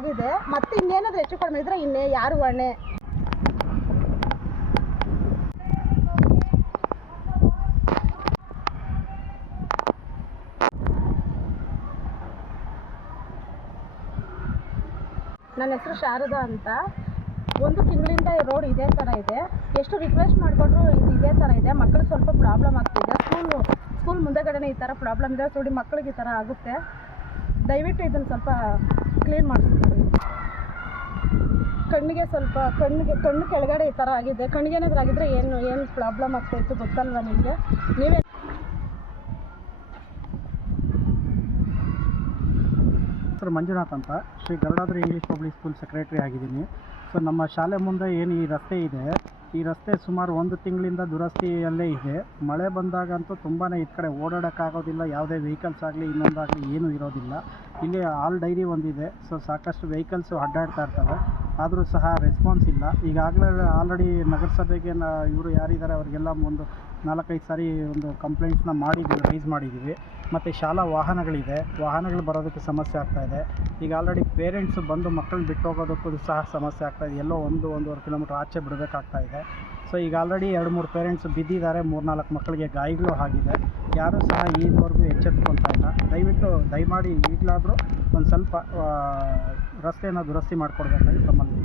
ಆಗಿದೆ. ಮತ್ತೆ ಇನ್ನೇನಾದರೂ ಹೆಚ್ಚು ಕಡಿಮೆ ಇದ್ದರೆ ಇನ್ನೇ ಯಾರು ಹೊಣೆ? ನನ್ನ ಹೆಸರು ಶಾರದಾ ಅಂತ. 1 ತಿಂಗಳಿಂದ ರೋಡ್ ಇದೇ ಥರ ಇದೆ. ಎಷ್ಟು ರಿಕ್ವೆಸ್ಟ್ ಮಾಡಿಕೊಂಡ್ರು ಇದು ಇದೇ ಥರ ಇದೆ. ಮಕ್ಕಳಿಗೆ ಸ್ವಲ್ಪ ಪ್ರಾಬ್ಲಮ್ ಆಗ್ತಿದೆ. ಸ್ಕೂಲ್ ಮುಂದೆಗಡೆನೇ ಈ ಥರ ಪ್ರಾಬ್ಲಮ್ ಇದೆ. ನೋಡಿ ಮಕ್ಕಳಿಗೆ ಈ ಥರ ಆಗುತ್ತೆ. ದಯವಿಟ್ಟು ಇದನ್ನು ಸ್ವಲ್ಪ ಕ್ಲೀನ್ ಮಾಡಿಸ್ತೀವಿ. ಕಣ್ಣಿಗೆ ಸ್ವಲ್ಪ ಕಣ್ಣು ಕೆಳಗಡೆ ಈ ಥರ ಆಗಿದೆ. ಕಣ್ಣಿಗೆ ಏನಾದರೂ ಆಗಿದ್ರೆ ಏನು ಪ್ರಾಬ್ಲಮ್ ಆಗ್ತಾಯಿತ್ತು ಗೊತ್ತಲ್ವ ನಿಮಗೆ? ನೀವೇ ಸರ್ ಮಂಜುನಾಥ್ ಅಂತ, Shri Garudadri English public school secretary ಆಗಿದ್ದೀನಿ. ಸೊ ನಮ್ಮ ಶಾಲೆ ಮುಂದೆ ಏನು ಈ ರಸ್ತೆ ಇದೆ, ಈ ರಸ್ತೆ ಸುಮಾರು 1 ತಿಂಗಳಿಂದ ದುರಸ್ತಿಯಲ್ಲೇ ಇದೆ. ಮಳೆ ಬಂದಾಗಂತೂ ತುಂಬಾ ಈ ಕಡೆ ಓಡಾಡೋಕ್ಕಾಗೋದಿಲ್ಲ. ಯಾವುದೇ ವೆಹಿಕಲ್ಸ್ ಆಗಲಿ ಇನ್ನೊಂದಾಗಲಿ ಏನೂ ಇರೋದಿಲ್ಲ. ಇಲ್ಲಿ ಆಲ್ ಡೈರಿ ಒಂದಿದೆ. ಸೊ ಸಾಕಷ್ಟು ವೆಹಿಕಲ್ಸು ಅಡ್ಡಾಡ್ತಾ ಇರ್ತವೆ, ಆದರೂ ಸಹ ರೆಸ್ಪಾನ್ಸ್ ಇಲ್ಲ. ಈಗಾಗಲೇ ಆಲ್ರೆಡಿ ನಗರಸಭೆಗೆ ಇವರು ಯಾರಿದ್ದಾರೆ ಅವರಿಗೆಲ್ಲ ಒಂದು 4-5 ಸಾರಿ ಒಂದು ಕಂಪ್ಲೇಂಟ್ಸ್ನ ರೈಸ್ ಮಾಡಿದ್ದೀವಿ. ಮತ್ತು ಶಾಲಾ ವಾಹನಗಳು ಬರೋದಕ್ಕೆ ಸಮಸ್ಯೆ ಆಗ್ತಾಯಿದೆ. ಈಗ ಆಲ್ರೆಡಿ ಪೇರೆಂಟ್ಸು ಬಂದು ಮಕ್ಕಳನ್ನ ಬಿಟ್ಟು ಹೋಗೋದಕ್ಕೂ ಸಹ ಸಮಸ್ಯೆ ಆಗ್ತಾಯಿದೆ. ಎಲ್ಲೋ 1-1.5 ಕಿಲೋಮೀಟ್ರ್ ಆಚೆ ಬಿಡಬೇಕಾಗ್ತಾಯಿದೆ. ಸೊ ಈಗ ಆಲ್ರೆಡಿ 2-3 ಪೇರೆಂಟ್ಸ್ ಬಿದ್ದಿದ್ದಾರೆ. 3-4 ಮಕ್ಕಳಿಗೆ ಗಾಯಗಳು ಆಗಿದೆ. ಯಾರೂ ಸಹ ಈವರೆಗೂ ಎಚ್ಚೆತ್ಕೊಳ್ತಾ ಇಲ್ಲ. ದಯಮಾಡಿ ಈಗಲಾದರೂ ಒಂದು ಸ್ವಲ್ಪ ರಸ್ತೆಯನ್ನು ದುರಸ್ತಿ ಮಾಡಿಕೊಡ್ಬೇಕಾಗಿ ತಮ್ಮಲ್ಲಿ